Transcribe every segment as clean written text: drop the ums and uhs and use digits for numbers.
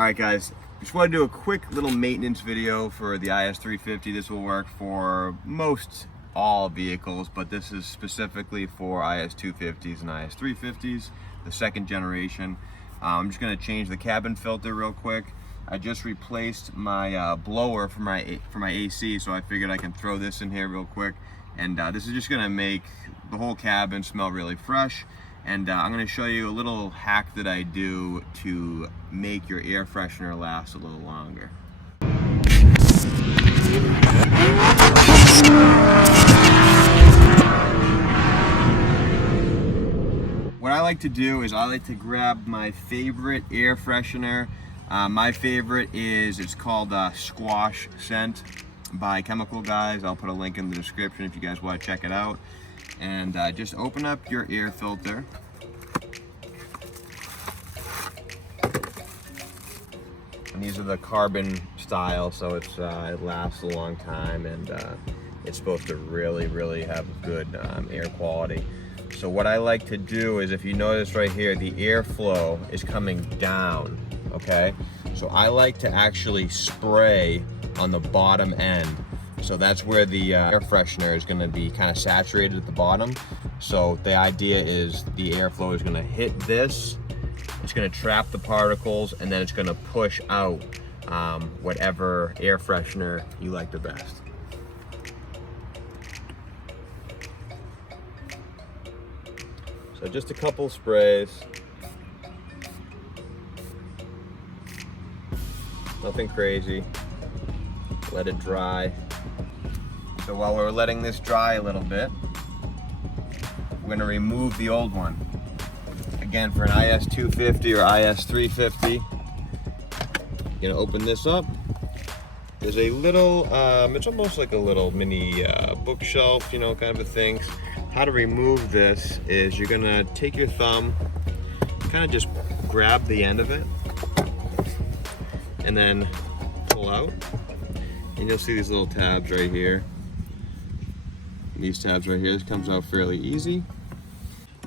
Alright guys, just want to do a quick little maintenance video for the IS350. This will work for most all vehicles, but this is specifically for IS250s and IS350s, the second generation. I'm just going to change the cabin filter real quick. I just replaced my blower for my AC, so I figured I can throw this in here real quick. And this is just going to make the whole cabin smell really fresh. And I'm going to show you a little hack that I do to make your air freshener last a little longer. What I like to do is I like to grab my favorite air freshener. My favorite it's called Squash Scent by Chemical Guys. I'll put a link in the description if you guys want to check it out. And just open up your air filter. And these are the carbon style, so it lasts a long time, and it's supposed to really have good air quality. So what I like to do is, if you notice right here, the airflow is coming down, okay? So I like to actually spray on the bottom end. So that's where the air freshener is going to be kind of saturated at the bottom. So the idea is the airflow is going to hit this, it's going to trap the particles, and then it's going to push out whatever air freshener you like the best. So just a couple sprays. Nothing crazy. Let it dry. So while we're letting this dry a little bit, we're going to remove the old one. Again, for an IS250 or IS350, you're going to open this up. There's a little, it's almost like a little mini bookshelf, you know, kind of a thing. How to remove this is you're going to take your thumb, kind of just grab the end of it, and then pull out. And you'll see these little tabs right here. These tabs right here, this comes out fairly easy.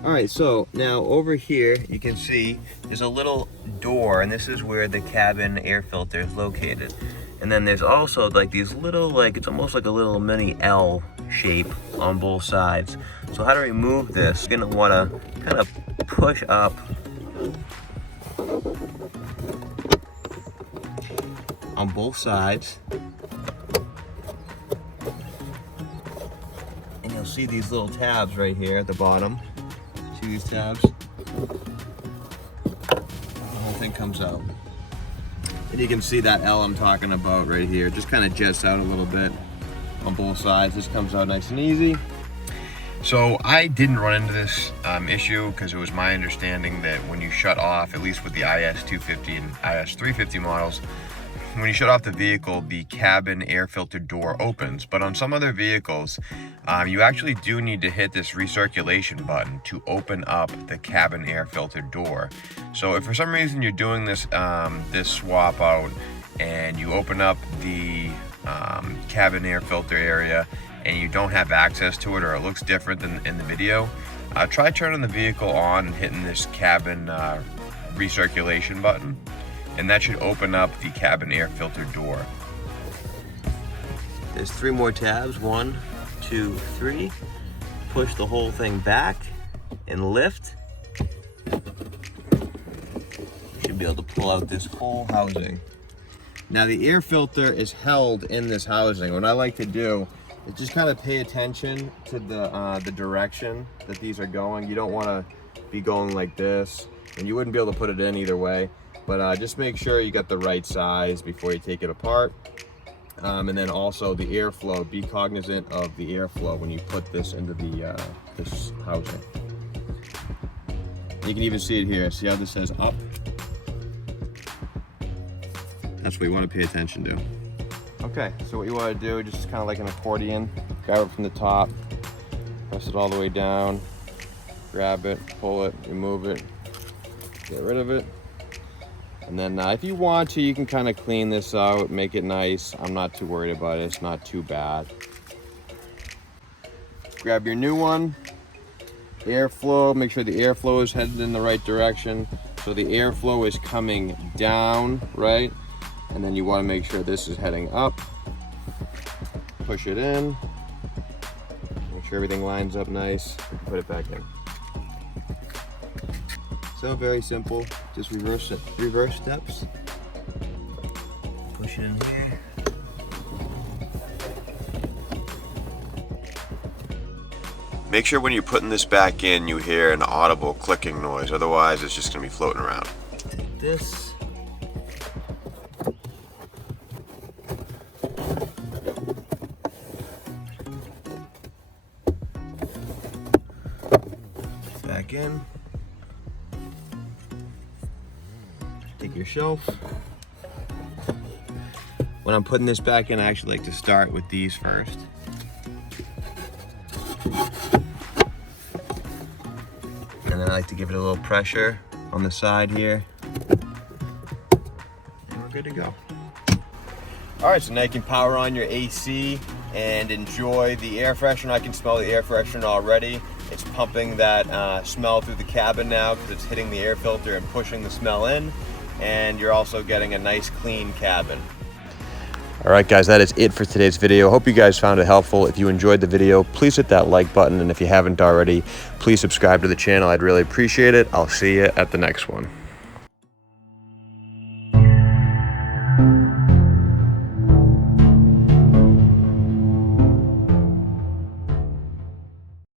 All right, so now over here, you can see there's a little door, and this is where the cabin air filter is located. And then there's also like these little, it's almost like a little mini L shape on both sides. So how to remove this, you're gonna wanna kind of push up on both sides. And you'll see these little tabs right here at the bottom. See these tabs? The whole thing comes out. And you can see that L I'm talking about right here. Just kind of jets out a little bit on both sides. This comes out nice and easy. So I didn't run into this issue because it was my understanding that when you shut off, at least with the IS250 and IS350 models, when you shut off the vehicle, the cabin air filter door opens. But on some other vehicles, you actually do need to hit this recirculation button to open up the cabin air filter door. So if for some reason you're doing this this swap out and you open up the cabin air filter area and you don't have access to it, or it looks different than in the video, try turning the vehicle on and hitting this cabin recirculation button, and that should open up the cabin air filter door. There's 3 more tabs, 1, 2, 3. Push the whole thing back and lift. You should be able to pull out this whole housing. Now the air filter is held in this housing. What I like to do is just kind of pay attention to the direction that these are going. You don't want to be going like this, and you wouldn't be able to put it in either way. But just make sure you got the right size before you take it apart. And then also the airflow, be cognizant of the airflow when you put this into the this housing. You can even see it here. See how this says up? That's what you want to pay attention to. Okay, so what you want to do, just kind of like an accordion, grab it from the top, press it all the way down, grab it, pull it, remove it, get rid of it. And then if you want to, you can kind of clean this out, make it nice. I'm not too worried about it. It's not too bad. Grab your new one. Airflow, make sure the airflow is headed in the right direction. So the airflow is coming down, right? And then you want to make sure this is heading up. Push it in. Make sure everything lines up nice. Put it back in. So very simple. Just reverse steps. Push it in here. Make sure when you're putting this back in, you hear an audible clicking noise. Otherwise, it's just gonna be floating around. Take this. Back in. Take your shelf. When I'm putting this back in, I actually like to start with these first. And then I like to give it a little pressure on the side here. And we're good to go. All right, so now you can power on your AC and enjoy the air freshener. I can smell the air freshener already. It's pumping that smell through the cabin now because it's hitting the air filter and pushing the smell in. And you're also getting a nice clean cabin. All right, guys, that is it for today's video. Hope you guys found it helpful. If you enjoyed the video, please hit that like button. And if you haven't already, please subscribe to the channel. I'd really appreciate it. I'll see you at the next one.